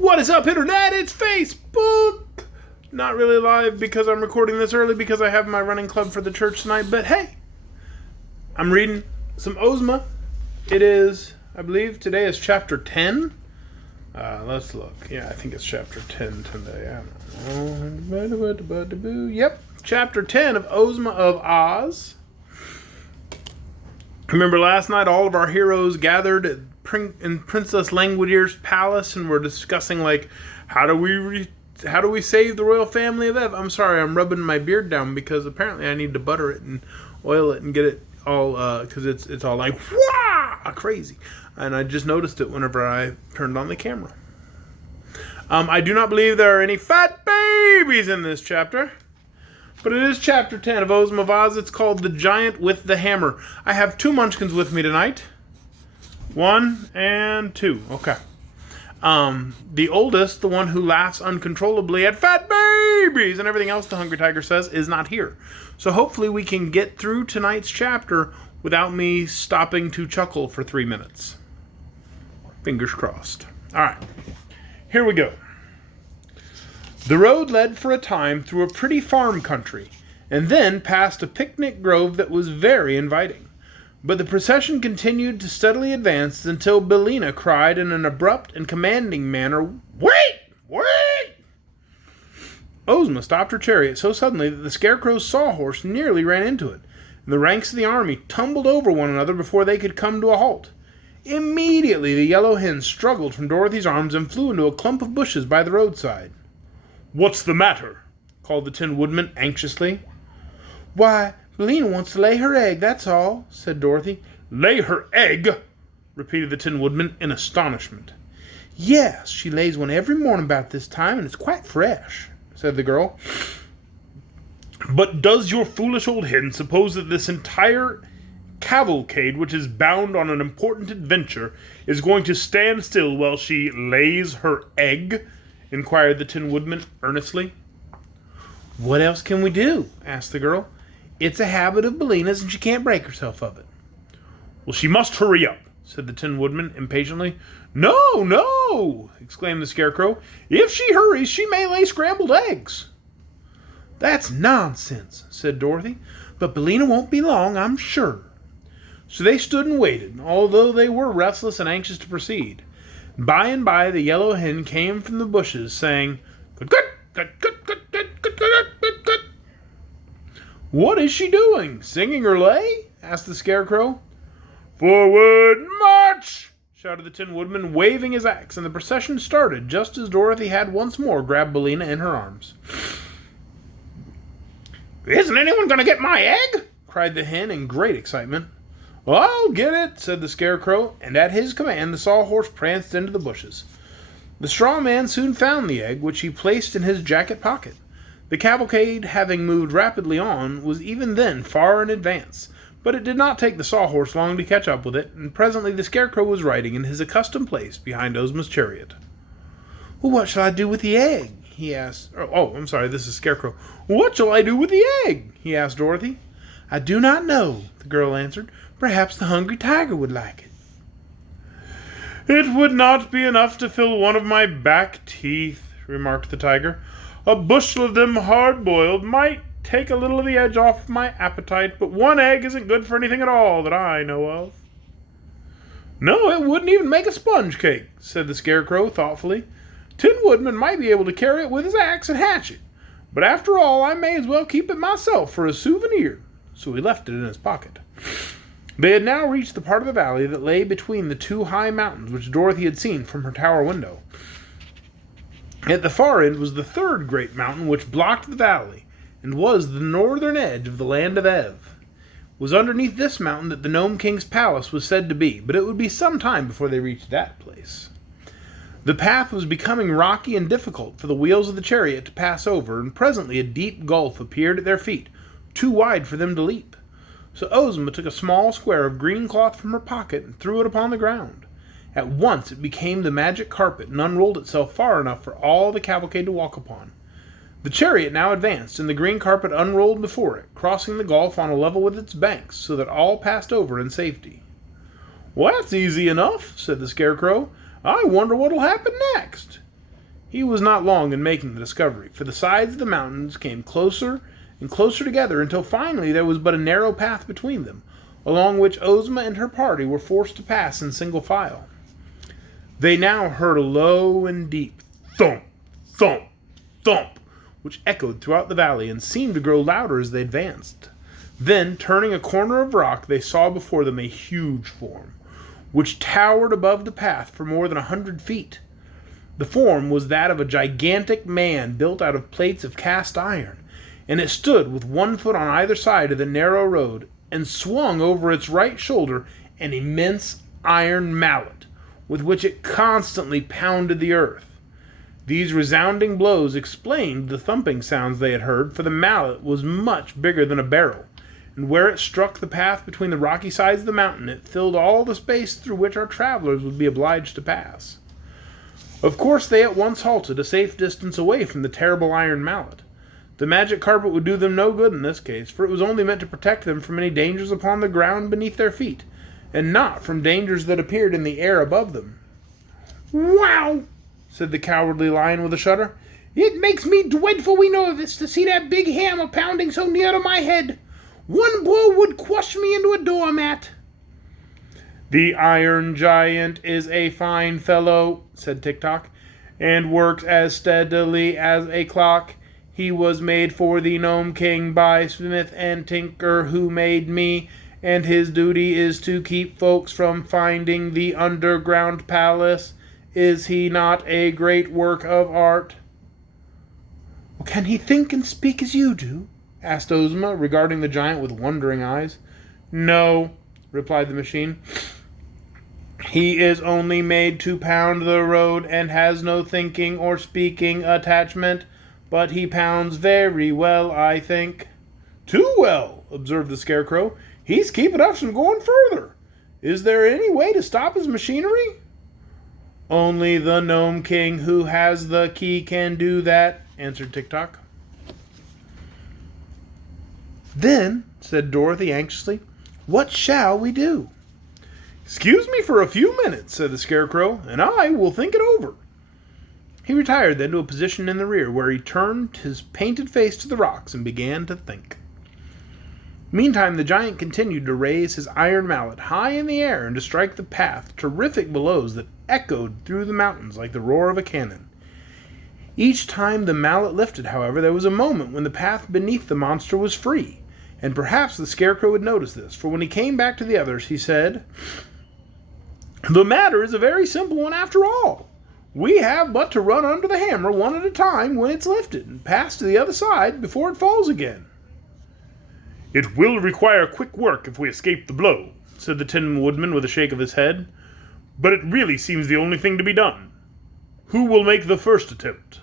What is up, Internet? It's Facebook! Not really live because I'm recording this early because I have my running club for the church tonight, but hey, I'm reading some Ozma. It is, I believe, today is chapter 10. Let's look. Yeah, I think it's chapter 10 today. I don't know. Yep, chapter 10 of Ozma of Oz. Remember last night all of our heroes gathered in Princess Langwidier's palace and were discussing, like, how do we save the royal family of Ev? I'm sorry, I'm rubbing my beard down because apparently I need to butter it and oil it and get it all, because it's all like, wah, crazy. And I just noticed it whenever I turned on the camera. I do not believe there are any fat babies in this chapter. But it is chapter 10 of Ozma of Oz. It's called The Giant with the Hammer. I have two munchkins with me tonight. 1 and 2. Okay. The oldest, the one who laughs uncontrollably at fat babies and everything else the Hungry Tiger says, is not here. So hopefully we can get through tonight's chapter without me stopping to chuckle for 3 minutes. Fingers crossed. All right. Here we go. The road led for a time through a pretty farm country, and then past a picnic grove that was very inviting. But the procession continued to steadily advance until Billina cried in an abrupt and commanding manner, "Wait! Wait!" Ozma stopped her chariot so suddenly that the Scarecrow's sawhorse nearly ran into it, and the ranks of the army tumbled over one another before they could come to a halt. Immediately the yellow hen struggled from Dorothy's arms and flew into a clump of bushes by the roadside. "What's the matter?" called the Tin Woodman anxiously. "Why, Billina wants to lay her egg, that's all," said Dorothy. "Lay her egg?" repeated the Tin Woodman in astonishment. "Yes, she lays one every morning about this time, and it's quite fresh," said the girl. "But does your foolish old hen suppose that this entire cavalcade, which is bound on an important adventure, is going to stand still while she lays her egg?" inquired the Tin Woodman earnestly. "What else can we do?" asked the girl. "It's a habit of Billina's, and she can't break herself of it." "Well, she must hurry up," said the Tin Woodman impatiently. "No, no!" exclaimed the Scarecrow. "If she hurries, she may lay scrambled eggs." "That's nonsense," said Dorothy. "But Billina won't be long, I'm sure." So they stood and waited, although they were restless and anxious to proceed. By and by, the yellow hen came from the bushes, saying, "Good, good, good, good, good, good, good, good, good, good." "What is she doing? Singing her lay?" asked the Scarecrow. "Forward, march!" shouted the Tin Woodman, waving his axe, and the procession started just as Dorothy had once more grabbed Billina in her arms. "Isn't anyone going to get my egg?" cried the hen in great excitement. "I'll get it," said the Scarecrow, and at his command the sawhorse pranced into the bushes. The straw man soon found the egg, which he placed in his jacket pocket. The cavalcade, having moved rapidly on, was even then far in advance, but it did not take the sawhorse long to catch up with it, and presently the Scarecrow was riding in his accustomed place behind Ozma's chariot. "Well, what shall I do with the egg?" he asked. I'm sorry, this is Scarecrow. "What shall I do with the egg?" he asked Dorothy. "I do not know," the girl answered. "Perhaps the Hungry Tiger would like it." "It would not be enough to fill one of my back teeth," remarked the Tiger. "A bushel of them hard-boiled might take a little of the edge off my appetite, but one egg isn't good for anything at all that I know of." "No, it wouldn't even make a sponge cake," said the Scarecrow thoughtfully. "Tin Woodman might be able to carry it with his axe and hatch it, but after all, I may as well keep it myself for a souvenir." So he left it in his pocket. They had now reached the part of the valley that lay between the two high mountains which Dorothy had seen from her tower window. At the far end was the third great mountain which blocked the valley, and was the northern edge of the land of Ev. It was underneath this mountain that the Gnome King's palace was said to be, but it would be some time before they reached that place. The path was becoming rocky and difficult for the wheels of the chariot to pass over, and presently a deep gulf appeared at their feet, too wide for them to leap. So Ozma took a small square of green cloth from her pocket and threw it upon the ground. At once it became the magic carpet and unrolled itself far enough for all the cavalcade to walk upon. The chariot now advanced, and the green carpet unrolled before it, crossing the gulf on a level with its banks, so that all passed over in safety. "Well, that's easy enough," said the Scarecrow. "I wonder what'll happen next." He was not long in making the discovery, for the sides of the mountains came closer and closer together until finally there was but a narrow path between them, along which Ozma and her party were forced to pass in single file. They now heard a low and deep thump, thump, thump, which echoed throughout the valley and seemed to grow louder as they advanced. Then, turning a corner of rock, they saw before them a huge form, which towered above the path for more than 100 feet. The form was that of a gigantic man built out of plates of cast iron, and it stood with 1 foot on either side of the narrow road, and swung over its right shoulder an immense iron mallet, with which it constantly pounded the earth. These resounding blows explained the thumping sounds they had heard, for the mallet was much bigger than a barrel, and where it struck the path between the rocky sides of the mountain, it filled all the space through which our travelers would be obliged to pass. Of course, they at once halted a safe distance away from the terrible iron mallet. The magic carpet would do them no good in this case, for it was only meant to protect them from any dangers upon the ground beneath their feet, and not from dangers that appeared in the air above them. "Wow!" said the Cowardly Lion with a shudder. "It makes me dreadfully nervous to see that big hammer pounding so near to my head. 1 blow would crush me into a doormat." "The Iron Giant is a fine fellow," said Tick-Tock, "and works as steadily as a clock. He was made for the Gnome King by Smith and Tinker, who made me, and his duty is to keep folks from finding the underground palace. Is he not a great work of art?" "Well, can he think and speak as you do?" asked Ozma, regarding the giant with wondering eyes. "No," replied the machine. "He is only made to pound the road and has no thinking or speaking attachment, but he pounds very well, I think." "Too well," observed the Scarecrow. "He's keeping us from going further. Is there any way to stop his machinery?" "Only the Gnome King, who has the key, can do that," answered Tick-Tock. "Then," said Dorothy anxiously, "what shall we do?" "Excuse me for a few minutes," said the Scarecrow, "and I will think it over." He retired then to a position in the rear, where he turned his painted face to the rocks and began to think. Meantime, the giant continued to raise his iron mallet high in the air and to strike the path terrific blows that echoed through the mountains like the roar of a cannon. Each time the mallet lifted, however, there was a moment when the path beneath the monster was free, and perhaps the Scarecrow would notice this, for when he came back to the others, he said, "The matter is a very simple one after all. We have but to run under the hammer one at a time when it's lifted, and pass to the other side before it falls again." "It will require quick work if we escape the blow," said the Tin Woodman with a shake of his head, "but it really seems the only thing to be done. Who will make the first attempt?"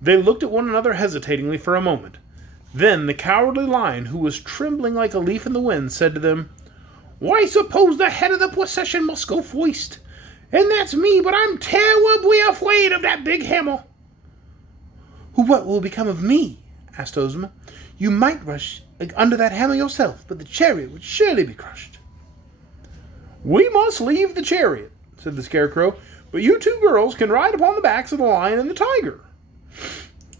They looked at one another hesitatingly for a moment. Then the Cowardly Lion, who was trembling like a leaf in the wind, said to them, "I suppose the head of the procession must go first. And that's me, but I'm terribly afraid of that big hammer." "What will become of me?" asked Ozma. "You might rush under that hammer yourself, but the chariot would surely be crushed." "We must leave the chariot," said the Scarecrow, "but you 2 girls can ride upon the backs of the lion and the tiger."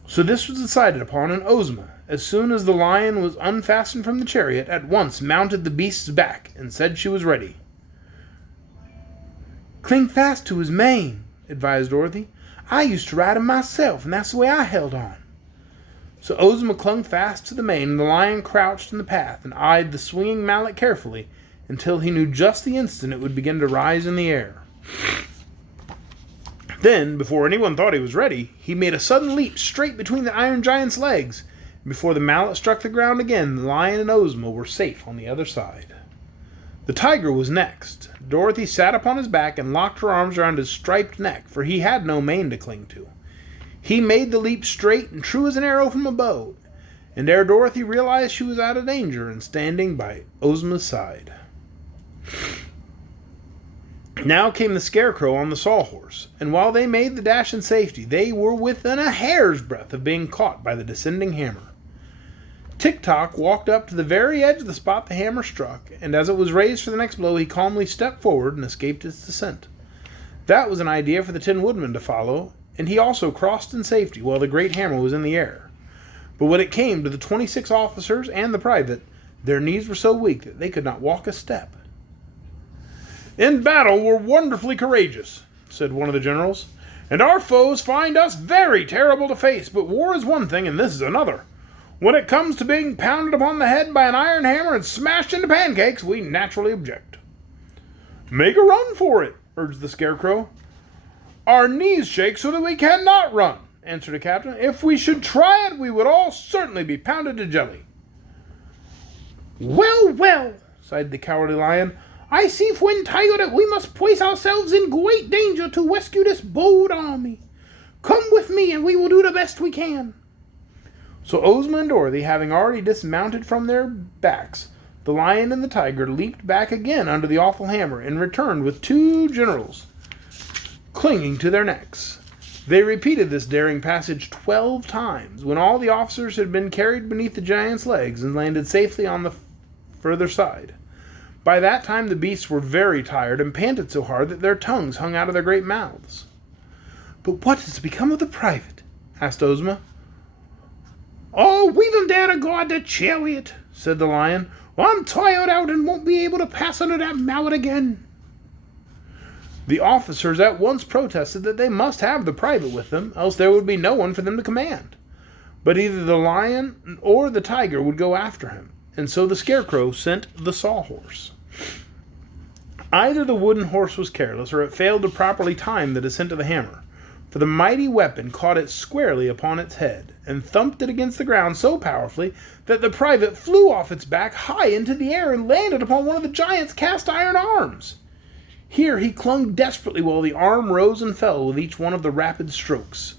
So this was decided upon, and Ozma, as soon as the lion was unfastened from the chariot, at once mounted the beast's back and said she was ready. "Cling fast to his mane," advised Dorothy. "I used to ride him myself, and that's the way I held on." So Ozma clung fast to the mane, and the lion crouched in the path and eyed the swinging mallet carefully until he knew just the instant it would begin to rise in the air. Then, before anyone thought he was ready, he made a sudden leap straight between the Iron Giant's legs, and before the mallet struck the ground again, the lion and Ozma were safe on the other side. The tiger was next. Dorothy sat upon his back and locked her arms around his striped neck, for he had no mane to cling to. He made the leap straight and true as an arrow from a bow, and ere Dorothy realized she was out of danger and standing by Ozma's side. Now came the Scarecrow on the Sawhorse, and while they made the dash in safety, they were within a hair's breadth of being caught by the descending hammer. Tick-Tock walked up to the very edge of the spot the hammer struck, and as it was raised for the next blow, he calmly stepped forward and escaped its descent. That was an idea for the Tin Woodman to follow, and he also crossed in safety while the great hammer was in the air. But when it came to the 26 officers and the private, their knees were so weak that they could not walk a step. "In battle we're wonderfully courageous," said one of the generals, "and our foes find us very terrible to face, but war is one thing and this is another. When it comes to being pounded upon the head by an iron hammer and smashed into pancakes, we naturally object." "Make a run for it," urged the Scarecrow. "Our knees shake so that we cannot run," answered a captain. "If we should try it, we would all certainly be pounded to jelly." "Well, well," sighed the Cowardly Lion, "I see, friend Tiger, that we must place ourselves in great danger to rescue this bold army. Come with me, and we will do the best we can." So Ozma and Dorothy, having already dismounted from their backs, the lion and the tiger leaped back again under the awful hammer and returned with 2 generals clinging to their necks. They repeated this daring passage 12 times, when all the officers had been carried beneath the giant's legs and landed safely on the further side. By that time the beasts were very tired and panted so hard that their tongues hung out of their great mouths. "But what has become of the private?" asked Ozma. "Oh, leave him there to guard the chariot," said the lion. "I'm tired out and won't be able to pass under that mallet again." The officers at once protested that they must have the private with them, else there would be no one for them to command. But either the lion or the tiger would go after him, and so the Scarecrow sent the Sawhorse. Either the wooden horse was careless, or it failed to properly time the descent of the hammer, for the mighty weapon caught it squarely upon its head, and thumped it against the ground so powerfully that the private flew off its back high into the air and landed upon one of the giant's cast-iron arms. Here he clung desperately while the arm rose and fell with each one of the rapid strokes.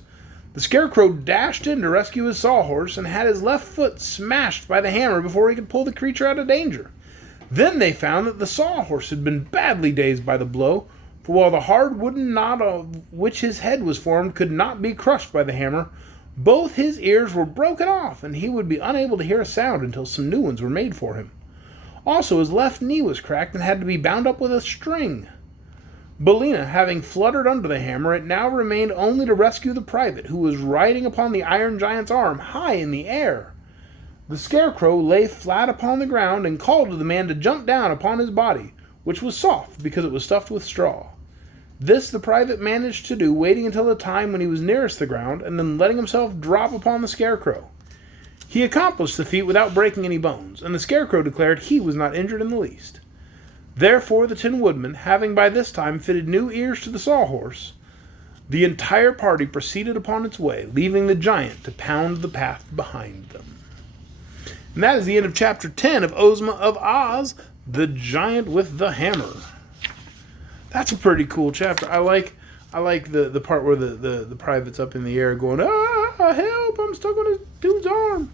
The Scarecrow dashed in to rescue his Sawhorse and had his left foot smashed by the hammer before he could pull the creature out of danger. Then they found that the Sawhorse had been badly dazed by the blow, for while the hard wooden knot of which his head was formed could not be crushed by the hammer, both his ears were broken off, and he would be unable to hear a sound until some new ones were made for him. Also, his left knee was cracked and had to be bound up with a string. Billina having fluttered under the hammer, it now remained only to rescue the private, who was riding upon the iron giant's arm high in the air. The Scarecrow lay flat upon the ground and called to the man to jump down upon his body, which was soft because it was stuffed with straw. This the private managed to do, waiting until the time when he was nearest the ground, and then letting himself drop upon the Scarecrow. He accomplished the feat without breaking any bones, and the Scarecrow declared he was not injured in the least. Therefore the Tin Woodman, having by this time fitted new ears to the Sawhorse, the entire party proceeded upon its way, leaving the giant to pound the path behind them. And that is the end of Chapter 10 of Ozma of Oz, the Giant with the Hammer. That's a pretty cool chapter. I like the part where the private's up in the air going, help, I'm stuck on this dude's arm.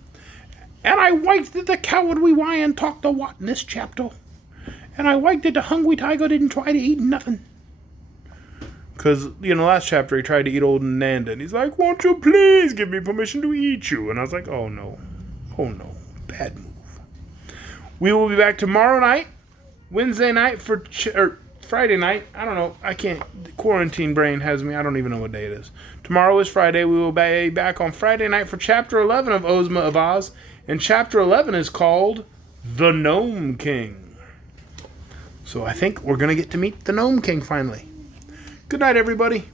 And I liked that the Cowardly Lion talked a lot in this chapter. And I liked that the Hungry Tiger didn't try to eat nothing. Because, last chapter he tried to eat old Nanda, and he's like, won't you please give me permission to eat you? And I was like, oh no, bad move. We will be back tomorrow night, Wednesday night or Friday night. I don't know. I can't. Quarantine brain has me. I don't even know what day it is. Tomorrow is Friday. We will be back on Friday night for Chapter 11 of Ozma of Oz. And Chapter 11 is called The Gnome King. So I think we're going to get to meet the Gnome King finally. Good night, everybody.